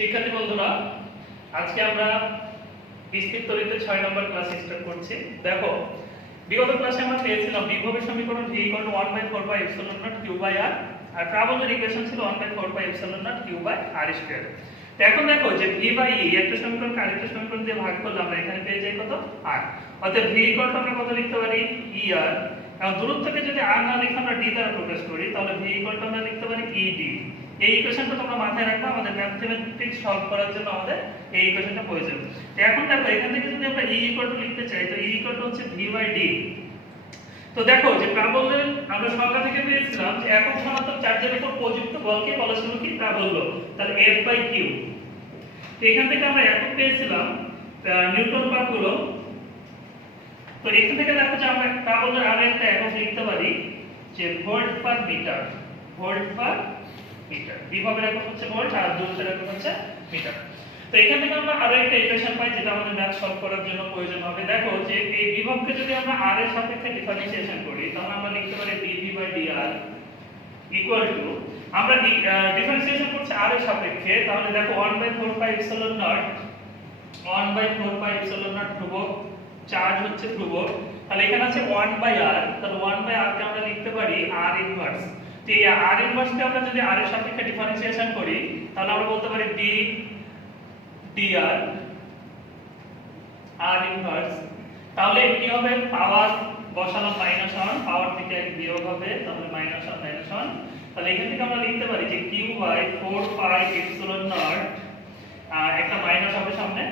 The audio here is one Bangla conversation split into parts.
শিক্ষার্থী বন্ধুরা, আজকে আমরা বিস্তৃত তরিতে 6 নম্বর ক্লাস স্টার্ট করছি। দেখো, বিগত ক্লাসে আমরা পেয়েছিলাম বিভবের সমীকরণ v 1/4πε0 q/r আর প্রাবল্যের ইকুয়েশন ছিল 1/4πε0 q/r²। তো এখন দেখো যে v/e একটা সমীকরণকে আরেকটা সমীকরণ দিয়ে ভাগ করলে আমরা এখানে পেয়ে যাই কত r। অতএব v আমরা কত লিখতে পারি er। এখন দূরত্বকে যদি r না লিখে আমরা d দ্বারা প্রকাশ করি তাহলে v আমরা লিখতে পারি ed। এই ইকুয়েশনটা তোমরা মাথায় রাখবা, আমাদের ম্যাথমেটিক্স সলভ করার জন্য আমাদের এই ইকুয়েশনটা প্রয়োজন। তো এখন দেখো এখান থেকে যদি আমরা e লিখতে চাই তো e হচ্ছে v/d। তো দেখো যে প্রাবল্যের আমরা সংজ্ঞা থেকে পেয়েছিলাম যে একক ধনাত্মক চার্জের উপর প্রযুক্ত বলকে বলা ছিল কি প্রাবল্য, তাহলে F/q। তো এখান থেকে আমরা একক পেয়েছিলাম নিউটন পার কুলম্ব। তো এখান থেকে দেখো যে আমরা প্রাবল্যের আরো একটা একক লিখতে পারি যে volt per metre. Volt per metre, বিভবের একক হচ্ছে ভোল্ট আর দূরত্বের একক হচ্ছে মিটার। তো এখান থেকে আমরা আরো একটা ইকুয়েশন পাই যেটা আমাদের ম্যাথ সলভ করার জন্য প্রয়োজন হবে। দেখো যে এই বিভবকে যদি আমরা r এর সাপেক্ষে ডিফারেন্সিয়েশন করি তাহলে আমরা লিখতে পারি dv/dr ইকুয়াল টু, আমরা ডিফারেন্সিয়েশন করছি r এর সাপেক্ষে, তাহলে দেখো 1/4πε0 ধ্রুবক, চার্জ হচ্ছে ধ্রুবক, তাহলে এখানে আছে 1/r, তাহলে 1/r কে আমরা লিখতে পারি r ইনভার্স। তো এই r ইনভার্স কে আমরা যদি r এর সাপেক্ষে ডিফারেন্সিয়েশন করি তাহলে আমরা বলতে পারি d dr r ইনভার্স। তাহলে কি হবে, পাওয়ার বসালাম -1, পাওয়ার থেকে এক বিয়োগ হবে, তাহলে -1 তাহলে এখান থেকে আমরা লিখতে পারি যে q/4πε0 একটা মাইনাস হবে সামনে,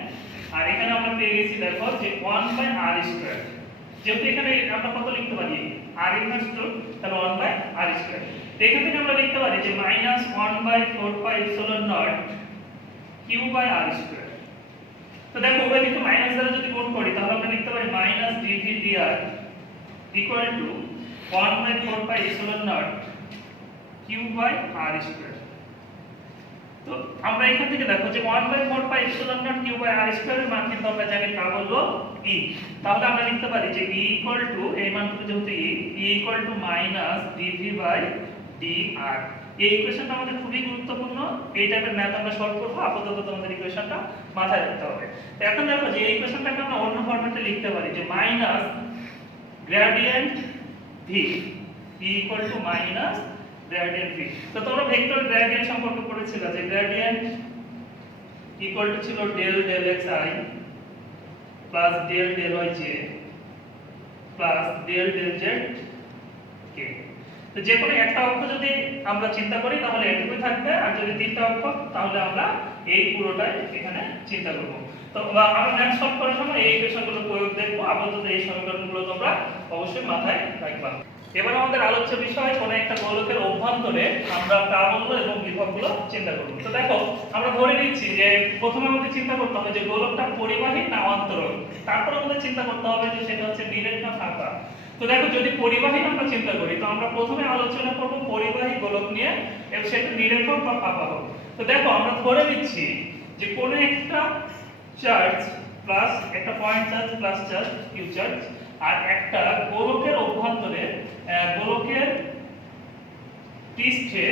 আর এখানে আমরা পেয়ে গেছি দেখো যে 1/r²। যেহেতু এখানে আমরা কত লিখতে পারি r ইনভার্স টু, তাহলে 1/r²। তো এখান থেকে আমরা লিখতে পারি যে -1/4πε0 q/r²। তো দেখো উভয় দিকে মাইনাস দ্বারা যদি গুণ করি তাহলে আমরা লিখতে পারি -dv/dr ইকুয়াল টু 1/4πε0 q/r²। তো আমরা এখান থেকে দেখো যে 1/4πε0 q/r² এর মান কিন্তু আমরা জানি প্রাবল্য e। তাহলে আমরা লিখতে পারি যে e ইকুয়াল টু, এই মানটুকু যেহেতু e ইকুয়াল টু -dv/dr। এই ইকুয়েশনটা আমাদের খুবই গুরুত্বপূর্ণ, এই টাইপের ম্যাথ আমরা সলভ করব, আপাতত তোমাদের ইকুয়েশনটা মাথায় রাখতে হবে। তো এখন দেখো যে এই ইকুয়েশনটাকে আমরা অন্য ফরম্যাটে লিখতে পারি যে minus gradient v e equal to minus gradient v। তো তোমরা ভেক্টর গ্রেডিয়েন্ট সম্পর্কে পড়েছিলে যে গ্রেডিয়েন্ট ইকুয়াল টু ছিল del xi plus del yj plus del z k। তো যে কোনো একটা অক্ষ যদি আমরা চিন্তা করি তাহলে এটুকুই থাকবে, আর যদি তিনটা অক্ষ তাহলে আমরা এই পুরোটাই এখানে চিন্তা করব। তো আমরা ম্যাথ সলভ করার সময় এই ইকুয়েশনগুলো প্রয়োগ দেখব, আপাতত এই সমীকরণগুলো তোমরা অবশ্যই মাথায় রাখবা। এবার আমাদের আলোচ্য বিষয় কোন একটা গোলকের অভ্যন্তরে আমরা প্রাবল্য এবং বিভবগুলো চিন্তা করব। তো দেখো আমরা ধরে নিচ্ছি যে প্রথমে আমাদের চিন্তা করতে হবে যে গোলকটা পরিবাহী না অন্তরক, তারপর আমাদের চিন্তা করতে হবে যে সেটা হচ্ছে নিরেট না ফাঁকা। তো দেখো যদি পরিবাহী আমরা চিন্তা করি তো আমরা প্রথমে আলোচনা করব পরিবাহী গোলক নিয়ে, এবং সেটা নিরেট হোক বা ফাঁকা হোক। তো দেখো আমরা ধরে নিচ্ছি যে কোন একটা চার্জ প্লাস একটা point charge plus charge Q charge আর একটা গোলকের অভ্যন্তরে গোলকের পৃষ্ঠে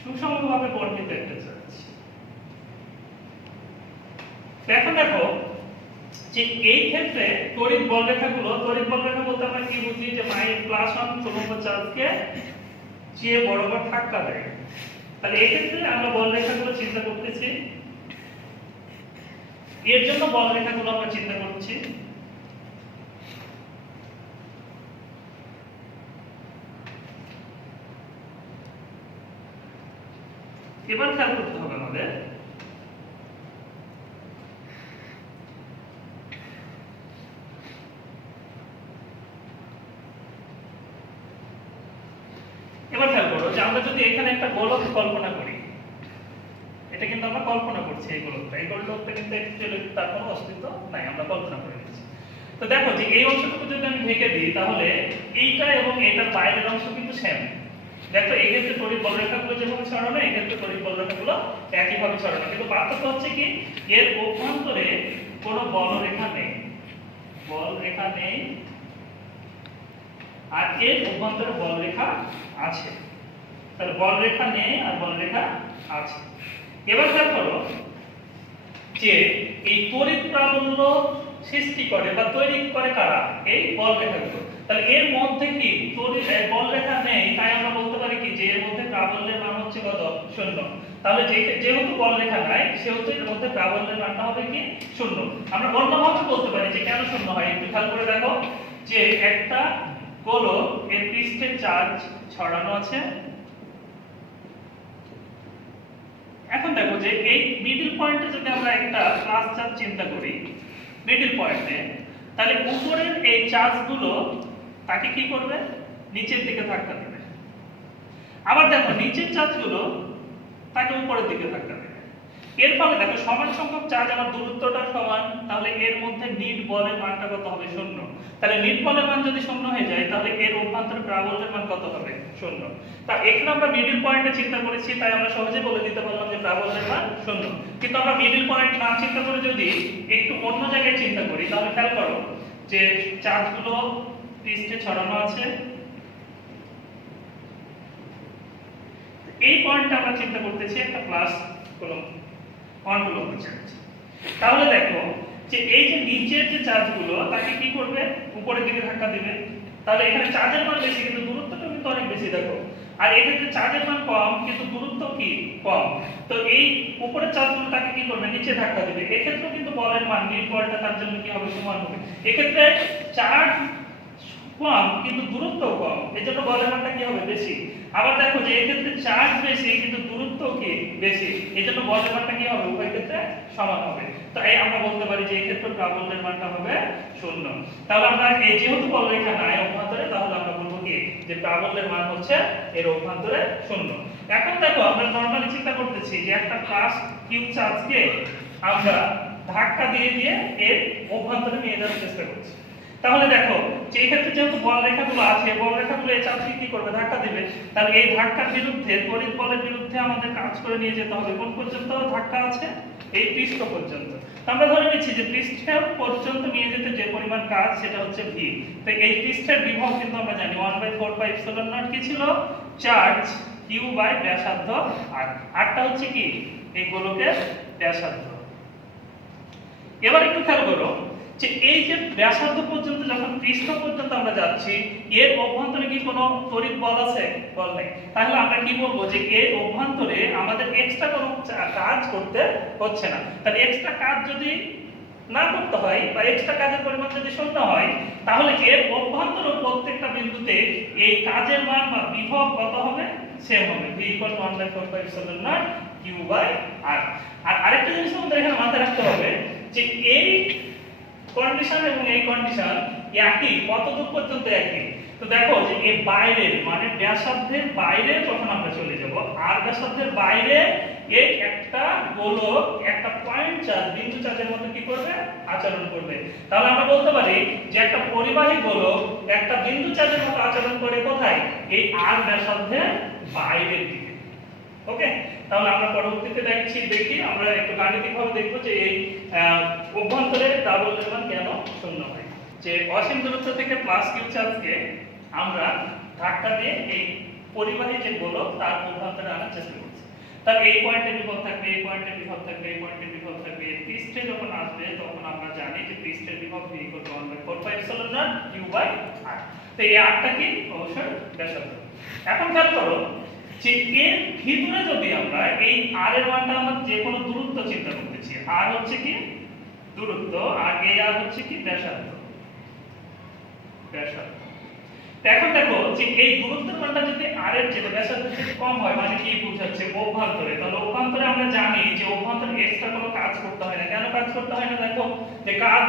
সুষমভাবে বর্ণিত একটা চার্জ। এখন দেখো যে এই ক্ষেত্রে তড়িৎ বলরেখাগুলো, তড়িৎ বলরেখা বলতে আমরা কি বুঝি যে +1 চৌম্বক চার্জকে চেয়ে বরাবর ধাক্কা দেয়। তাহলে এই ক্ষেত্রে আমরা বলরেখাগুলো চিন্তা করতেছি, এর জন্য বলরেখাগুলো আমরা চিন্তা করছি। এবার খেয়াল করতে হবে আমাদের এবার খেয়াল করো যে আমরা যদি এখানে একটা গোলক কল্পনা করি, এটা কিন্তু আমরা কল্পনা করছি, এই গোলকটা কিন্তু অ্যাকচুয়ালি তার কোনো অস্তিত্ব নাই, আমরা কল্পনা করে নিচ্ছি। তো দেখো যে এই অংশটুকু যদি আমি ঢেকে দিই তাহলে এইটা এবং এটার বাইরের অংশ কিন্তু সেম। দেখো এই ক্ষেত্রে তড়িৎ বলরেখাগুলো যেভাবে ছড়ানো, এই ক্ষেত্রে তড়িৎ বলরেখাগুলো একইভাবে ছড়ানো, কিন্তু পার্থক্য হচ্ছে কি এর অভ্যন্তরে কোনো বলরেখা নেই, বলরেখা নেই, আর এর অভ্যন্তরে বলরেখা আছে। তাহলে বলরেখা নেই আর বলরেখা আছে। এবার খেয়াল করো যে এই তড়িৎ প্রাবল্য সৃষ্টি করে বা তৈরি করে কারা? এই বল রেখাগুলো। তাহলে এর মধ্যে কি তড়িৎ বল রেখা নেই, তাই আমরা বলতে পারি কি যে এর মধ্যে প্রাবল্যের মান হচ্ছে কত? 0। তাহলে যেহেতু বল রেখা নাই সেহেতু এর মধ্যে প্রাবল্যের মানটা হবে কি? 0। আমরা অন্যভাবে বলতে পারি যে কেন 0 হয়, একটু খেয়াল করে দেখো যে একটা গোলক এর পৃষ্ঠে চার্জ ছড়ানো আছে। এখন দেখো যে এই মিডল পয়েন্টে যদি আমরা একটা প্লাস চার্জ চিন্তা করি মিডল পয়েন্টে, তাহলে উপরের এই চার্জগুলো তাকে কি করবে? নিচের দিকে ধাক্কা দেবে। আবার দেখো নিচের চার্জগুলো তাকে উপরের দিকে ধাক্কা দেবে। এর ফলে দেখো সমান সংখ্যক চার্জ আমার দূরত্বটা সমান, তাহলে এর মধ্যে নিট বলের মানটা কত হবে? 0। তাহলে নিট বলের মান যদি 0 হয়ে যায় তাহলে এর অভ্যন্তরে প্রাবল্যের মান কত হবে? 0। তা এখানে আমরা মিডল পয়েন্টে চিন্তা করেছি, তাই আমরা সহজে বলে দিতে পারলাম যে প্রাবল্যের মান 0। কিন্তু আমরা মিডল পয়েন্ট না চিন্তা করে যদি একটু অন্য জায়গায় চিন্তা করি, তাহলে খেয়াল করো যে চার্জগুলো পৃষ্ঠে ছড়ানো আছে। এই পয়েন্টটা আমরা চিন্তা করতেছি একটা প্লাস কুলম্ব 1 কুলম্ব চার্জ। তাহলে দেখো যে এই যে নিচের যে চার্জগুলো তাকে কি করবে? উপরের দিকে ধাক্কা দিবে। তাহলে এখানে চার্জের মান বেশি কিন্তু দূরত্বটা কিন্তু অনেক বেশি দেখো। আর এক্ষেত্রে চার্জের মান কম কিন্তু দূরত্ব কি? কম। তো এই উপরের চার্জগুলো তাকে কি করবে? নিচে ধাক্কা দিবে। এক্ষেত্রে কিন্তু বলের মান নিট বলটা তার জন্য কি হবে? সমান হবে। এক্ষেত্রে চার্জ কম কিন্তু দূরত্ব কম, এজন্য বলের মানটা কি হবে? বেশি। আবার দেখো যে এই ক্ষেত্রে চার্জ বেশি কিন্তু দূরত্ব কি? বেশি, এজন্য বলের মানটা কি হবে? উভয় ক্ষেত্রে সমান হবে। তাই আমরা বলতে পারি যে এই ক্ষেত্রে প্রাবল্যের মানটা হবে 0। তাহলে আমরা এই যেহেতু বল রেখা নাই অভ্যন্তরে, তাহলে আমরা বলবো কি যে প্রাবল্যের মান হচ্ছে এর অভ্যন্তরে 0। এখন দেখো আমরা নরমালি চিন্তা করতেছি যে একটা প্লাস কিউ চার্জকে আমরা ধাক্কা দিয়ে দিয়ে এর অভ্যন্তরে নিয়ে যাওয়ার চেষ্টা করছি। তাহলে দেখো যে এই ক্ষেত্রে যেহেতু বল রেখাগুলো আছে, বল রেখাগুলো এই চার্জকে কি করবে? ধাক্কা দিবে। তাহলে এই ধাক্কার বিরুদ্ধে তড়িৎ বলের বিরুদ্ধে আমাদের কাজ করে নিয়ে যেতে হবে। কোন পর্যন্ত ধাক্কা আছে? এই পৃষ্ঠ পর্যন্ত। আমরা ধরে নিচ্ছি যে পৃষ্ঠ পর্যন্ত নিয়ে যেতে যে পরিমাণ কাজ সেটা হচ্ছে v। তো এই পৃষ্ঠের বিভব কিন্তু আমরা জানি 1/4πε0 কি ছিল? চার্জ q বাই ব্যাসার্ধ r। rটা হচ্ছে কি? এই গোলকের ব্যাসার্ধ। এবার একটু খেয়াল করো যে এই যে ব্যাসার্ধ পর্যন্ত যখন পৃষ্ঠ পর্যন্ত আমরা যাচ্ছি, এর অভ্যন্তরে কি কোনো তড়িৎ বল আছে? বল নেই। তাহলে আমরা কি বলবো যে এর অভ্যন্তরে আমাদের এক্সট্রা কোনো কাজ করতে হচ্ছে না। তাহলে এক্সট্রা কাজ যদি না করতে হয় বা এক্সট্রা কাজের পরিমাণ যদি 0 হয়, তাহলে এর অভ্যন্তরে প্রত্যেকটা বিন্দুতে এই কাজের মান বা বিভব কত হবে? সেম হবে, v = 1/4πε0 q বাই r। আর আরেকটা জিনিস আমাদের এখানে মাথায় রাখতে হবে যে এই কন্ডিশন এবং এই কন্ডিশন একই, কতদূর পর্যন্ত একই? তো দেখো যে এই বাইরে মানে ব্যাসার্ধের বাইরে যখন আমরা চলে যাব, আর ব্যাসার্ধের বাইরে এই একটা গোলক একটা পয়েন্ট চার্জ বিন্দু চার্জের মতো কি করবে? আচরণ করবে। তাহলে আমরা বলতে পারি যে একটা পরিবাহী গোলক একটা বিন্দু চার্জের মতো আচরণ করে কোথায়? এই আর ব্যাসার্ধের বাইরের দিকে। ওকে, তাহলে আমরা পরবর্তীতে দেখি আমরা একটু গাণিতিকভাবে দেখব যে এই অভ্যন্তরে প্রাবল্যের মান কেন 0 হয়। যে অসীম দূরত্ব থেকে প্লাস কিউ চার্জকে আমরা ধাক্কা দিয়ে এই পরিবাহী যে গোলক তার অভ্যন্তরে আনার চেষ্টা করছি। তাহলে এই পয়েন্টে বিভব থাকবে, এই পয়েন্টে বিভব থাকবে, এই পয়েন্টে বিভব থাকবে। পৃষ্ঠে যখন আসবে তখন আমরা জানি যে পৃষ্ঠের বিভব v = 1/4πε0 q বাই r। তো এই rটা কি? অবশ্যই ব্যাসার্ধ। এখন খেয়াল করো যে এর ভিতরে যদি আমরা এই r এর মানটা আমরা যে কোনো দূরত্ব চিন্তা করতেছি, r হচ্ছে কি? দূরত্ব, আর এই r হচ্ছে কি? ব্যাসার্ধ। এখন দেখো যে এই দূরত্বের মানটা যদি r এর চেয়ে ব্যাসার্ধের চেয়ে কম হয় মানে কি বোঝাচ্ছে? অভ্যন্তরে। তাহলে অভ্যন্তরে আমরা জানি যে অভ্যন্তরে এক্সট্রা কোনো কাজ করতে হয় না। কেন কাজ করতে হয় না? দেখো যে কাজ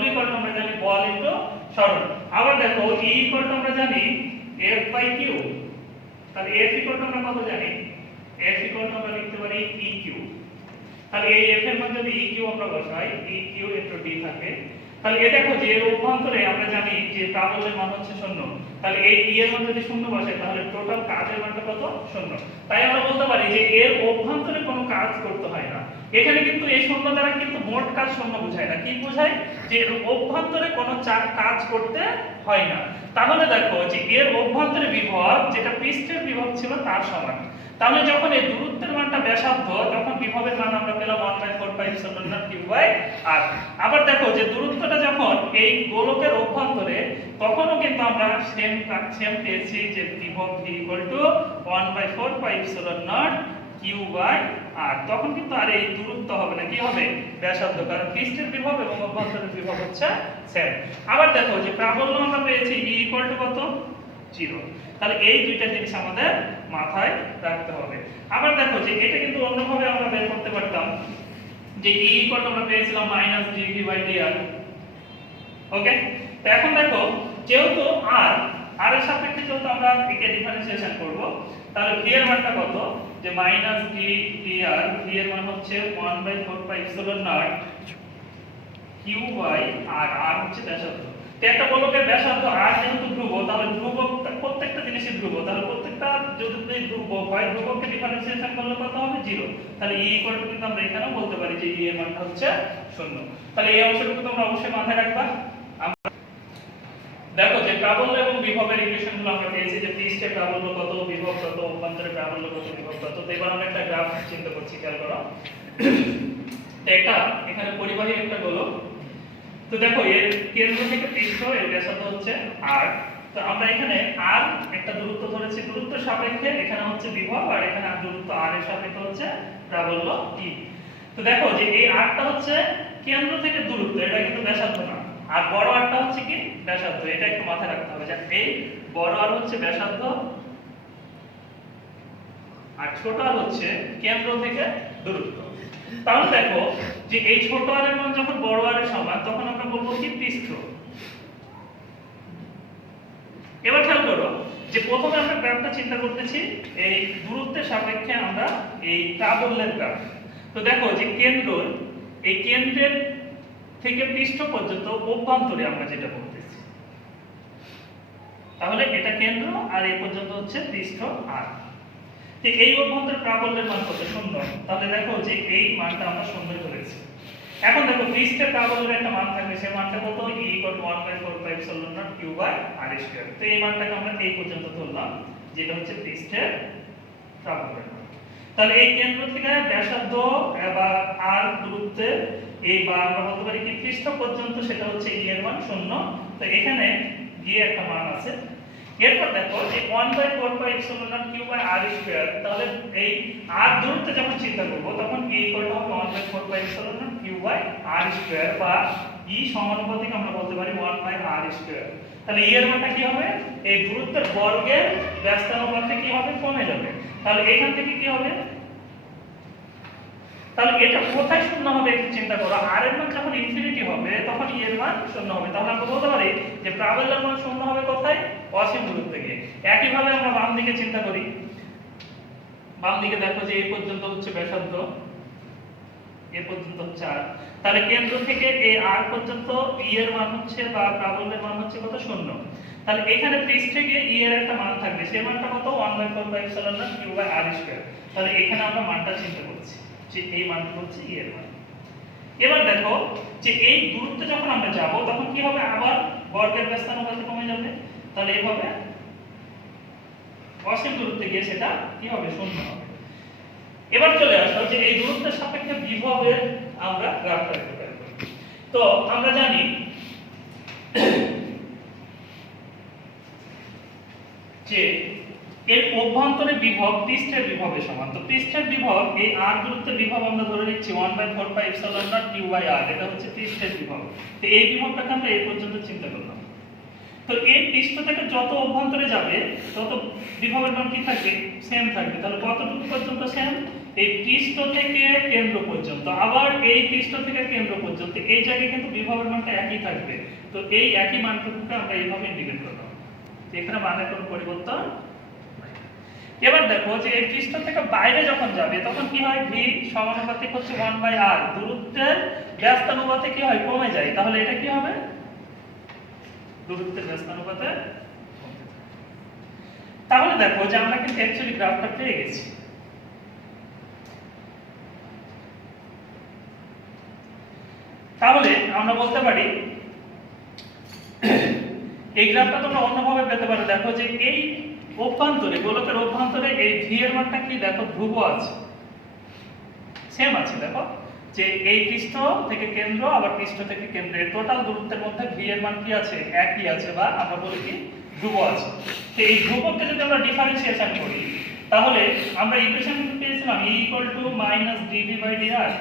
w = আমরা জানি বল ইনটু সরণ। আবার দেখো e = আমরা জানি f/q। তাহলে f = আমরা কত জানি? f = আমরা লিখতে পারি eq। তাহলে এই f এর মান যদি eq আমরা বসাই, eq * d থাকে। তাহলে এই দেখো যে এর অভ্যন্তরে আমরা জানি যে প্রাবল্যের মান হচ্ছে 0। তাহলে এই e এর মান যদি 0 বসাই তাহলে টোটাল কাজের মানটা কত? 0। তাই আমরা বলতে পারি যে এর অভ্যন্তরে কোনো কাজ করতে হয় না। এখানে কিন্তু এই 0 দ্বারা কিন্তু মোট কাজ 0 বোঝায় না। কি বোঝায়? যে এর অভ্যন্তরে কোনো কাজ করতে হয় না। তাহলে দেখো যে এর অভ্যন্তরে বিভব যেটা পৃষ্ঠের বিভব ছিল তার সমান। তাহলে যখন এই দূরত্বের মানটা ব্যাসার্ধ তখন বিভবের মান আমরা পেলাম 1/4πε0 আবার দেখো যে দূরত্বটা যখন এই গোলকের অভ্যন্তরে তখনও কিন্তু আমরা সেম পেয়েছি যে বিভব v 1/4πε0 q/r। তখন কিন্তু আর এই দূরত্ব হবে না, কি হবে? ব্যাসার্ধ, কারণ পৃষ্ঠের বিভব এবং অভ্যন্তরের বিভব হচ্ছে সেম। আবার দেখো যে প্রাবল্য আমরা পেয়েছি e কত? 0। তাহলে এই দুইটা জিনিস আমাদের মাথায় রাখতে হবে। আবার দেখো যে এটা কিন্তু অন্যভাবে আমরা বের করতে পারতাম যে e আমরা পেয়েছিলাম -dv/dr। ওকে, তো এখন দেখো যেহেতু r এর সাপেক্ষে যেহেতু আমরা একে ডিফারেন্সিয়েশন করব, তাহলে v এর মানটা কত? যে -d/dr, v এর মান হচ্ছে 1/4πε0 q/r, r হচ্ছে ব্যাসার্ধ। তো একটা গোলকের ব্যাসার্ধ r যেহেতু ধ্রুব, তাহলে ধ্রুবক প্রত্যেকটা জিনিসই ধ্রুব, তাহলে প্রত্যেকটা যদি ধ্রুবক হয় ধ্রুবককে ডিফারেন্সিয়েশন করলে কত হবে? 0। তাহলে e কিন্তু আমরা এখানেও বলতে পারি যে e এর মানটা হচ্ছে 0। তাহলে এই অংশটুকু তোমরা অবশ্যই মাথায় রাখবা। দেখো যে প্রাবল্য এবং বিভবের ইকুয়েশনগুলো আমরা পেয়েছি যে পৃষ্ঠে প্রাবল্য কত, বিভব কত, অভ্যন্তরে প্রাবল্য কত, বিভব কত। তো এবার আমরা একটা গ্রাফ চিন্তা করছি, খেয়াল করো। তো এটা এখানে পরিবাহী একটা গোলক। তো দেখো এর কেন্দ্র থেকে পৃষ্ঠ এর ব্যাসার্ধ হচ্ছে r। তো আমরা এখানে r একটা দূরত্ব ধরেছি, দূরত্বের সাপেক্ষে এখানে হচ্ছে বিভব আর এখানে দূরত্ব r এর সাপেক্ষে হচ্ছে প্রাবল্য e। তো দেখো যে এই r টা হচ্ছে কেন্দ্র থেকে দূরত্ব, এটা কিন্তু ব্যাসার্ধ না। আর বড় r টা হচ্ছে কি? ব্যাসার্ধ। এটা একটু মাথায় রাখতে হবে যে এই বড় r হচ্ছে ব্যাসার্ধ আর ছোট r হচ্ছে কেন্দ্র থেকে দূরত্ব। তাহলে দেখো যে এই ছোট r এর মান যখন বড় r এর সমান তখন আমরা বলবো কি? পৃষ্ঠ। এবার খেয়াল করো যে প্রথমে আমরা গ্রাফটা চিন্তা করতেছি এই দূরত্বের সাপেক্ষে আমরা এই প্রাবল্যের গ্রাফ। তো দেখো যে এই কেন্দ্রের থেকে পৃষ্ঠ পর্যন্ত অভ্যন্তরে আমরা যেটা বলতেছি, তাহলে এটা কেন্দ্র আর এই পর্যন্ত হচ্ছে পৃষ্ঠ r। তো এই অভ্যন্তরের প্রাবল্যের মান কত? 0। তাহলে দেখো যে এই মানটা আমরা 0 ধরেছি। এখন দেখো পৃষ্ঠের প্রাবল্যের একটা মান থাকবে, সেই মানটা কত? e 1/4πε0 q/r²। তো এই মানটাকে আমরা এই পর্যন্ত ধরলাম, যেটা হচ্ছে পৃষ্ঠের প্রাবল্যের মান। তাহলে এই কেন্দ্র থেকে ব্যাসার্ধ বা r দূরত্বে এই বা আমরা বলতে পারি কি পৃষ্ঠ পর্যন্ত, সেটা হচ্ছে e এর মান 0। তো এখানে গিয়ে একটা মান আছে। এরপর দেখো যে 1/4πε0 q/r²। তাহলে এই r দূরত্বে যখন চিন্তা করব তখন e হবে 1/4πε0 q/r² বা e সমানুপাতিক আমরা বলতে পারি 1/r²। তাহলে e এর মানটা কি হবে? এই দূরত্বের বর্গের ব্যস্তানুপাতে কি হবে? কমে যাবে। তাহলে এখান থেকে কি হবে? তাহলে এটা কোথায় 0 হবে একটু চিন্তা করো। r এর মান যখন ইনফিনিটি হবে তখন e এর মান 0 হবে। তাহলে আমরা বলতে পারি যে প্রাবল্যের মান 0 হবে কোথায়? অসীম দূরত্বে গিয়ে। একই ভাবে আমরা বাম দিকে চিন্তা করি। বাম দিকে দেখো যে এই পর্যন্ত হচ্ছে ব্যাসার্ধ, এই পর্যন্ত হচ্ছে r। তাহলে কেন্দ্র থেকে এই r পর্যন্ত e এর মান হচ্ছে বা প্রাবল্যের মান হচ্ছে কত? 0। তাহলে এখানে পৃষ্ঠে গিয়ে e এর একটা মান থাকবে, সেই মানটা কত? 1/4πε0 q/r²। তাহলে এখানে আমরা মানটা চিন্তা করছি যে এই মানটা হচ্ছে e এর মান। এবার দেখো যে এই দূরত্বে যখন আমরা যাব তখন কি হবে? আবার বর্গের ব্যস্তানুপাতে কমে যাবে। তাহলে এইভাবে অসীম দূরত্বে গিয়ে সেটা কি হবে? 0 হবে। এবার চলে আসো যে এই দূরত্বের সাপেক্ষে বিভবের আমরা গ্রাফটা দেখতে পারি। তো আমরা জানি যে এর অভ্যন্তরে বিভব পৃষ্ঠের বিভবের সমান। তো পৃষ্ঠের বিভব এই r দূরত্বের বিভব আমরা ধরে নিচ্ছি 1/4πε0 q/r। এটা হচ্ছে পৃষ্ঠের বিভব। তো এই বিভবটাকে আমরা এই পর্যন্ত চিন্তা করলাম। তো এই পৃষ্ঠ থেকে যত অভ্যন্তরে যাবে তত বিভবের মান কি থাকবে? সেম থাকবে। তাহলে কতটুকু পর্যন্ত সেম? এই পৃষ্ঠ থেকে কেন্দ্র পর্যন্ত। আবার এই পৃষ্ঠ থেকে কেন্দ্র পর্যন্ত এই জায়গায় কিন্তু বিভবের মানটা একই থাকবে। তো এই একই মানটুকুকে আমরা এইভাবে ইন্টিগ্রেট করলাম। এখানে মানের কোনো পরিবর্তন নাই। এবার দেখো যে এই পৃষ্ঠ থেকে বাইরে যখন যাবে তখন কি হয়? v সমানুপাতিক হচ্ছে 1/r। দূরত্বের ব্যস্তানুপাতে কি হয়? কমে যায়। তাহলে এটা কি হবে? দূরত্বের ব্যস্তানুপাতে। তাহলে দেখো যে আমরা কিন্তু অ্যাকচুয়ালি গ্রাফটা পেয়ে গেছি। তাহলে আমরা বলতে পারি এই গ্রাফটা তোমরা অন্যভাবে পেতে পারো। দেখো যে এই অভ্যন্তরে গোলকের অভ্যন্তরে এই ভি এর মানটা কি দেখো ধ্রুব আছে, সেম আছে। দেখো যে এই পৃষ্ঠ থেকে কেন্দ্র আবার পৃষ্ঠ থেকে কেন্দ্রের টোটাল দূরত্বের মধ্যে ভি এর মান কি আছে, একই আছে, বা আমরা বলি কি ধ্রুব আছে। তো এই ধ্রুবককে যদি আমরা ডিফারেন্সিয়েশন করি তাহলে আমরা ইকুয়েশন কিন্তু পেয়েছিলাম e dv/dr।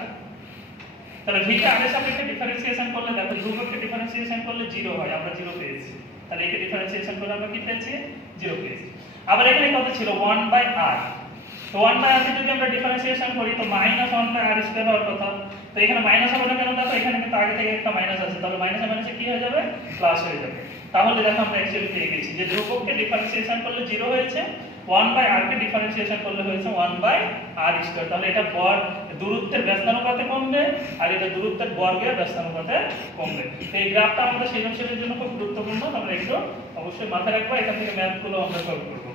তাহলে v কে আগের সাপেক্ষে ডিফারেন্সিয়েশন করলে দেখো ধ্রুবককে ডিফারেন্সিয়েশন করলে 0 হয়, আমরা 0 পেয়েছি। তাহলে একে ডিফারেন্সিয়েশন করলে আমরা কি পেয়েছি, 0 পেয়েছি। আবার এখানে কত ছিল 1/r, তো 1/r কে যদি আমরা ডিফারেন্সিয়েশন করি তো -1/r² হওয়ার কথা। তো এখানে মাইনাস হবে না কেন, দেখো এখানে কিন্তু আগে থেকে একটা মাইনাস আছে, তাহলে মাইনাসে মাইনাসে কি হয়ে যাবে, প্লাস হয়ে যাবে। তাহলে দেখো আমরা অ্যাকচুয়ালি পেয়ে গেছি যে ধ্রুবককে ডিফারেন্সিয়েশন করলে 0 হয়েছে, 1/r কে ডিফারেন্সিয়েশন করলে হয়েছে 1/r²। তাহলে এটা দূরত্বের ব্যস্তানুপাতে কমবে আর এটা দূরত্বের বর্গের ব্যস্তানুপাতে কমবে। তো এই গ্রাফটা আমাদের সৃজনশীলের জন্য খুব গুরুত্বপূর্ণ, তোমরা একটু অবশ্যই মাথায় রাখবা, এখান থেকে ম্যাথগুলো আমরা সলভ করব।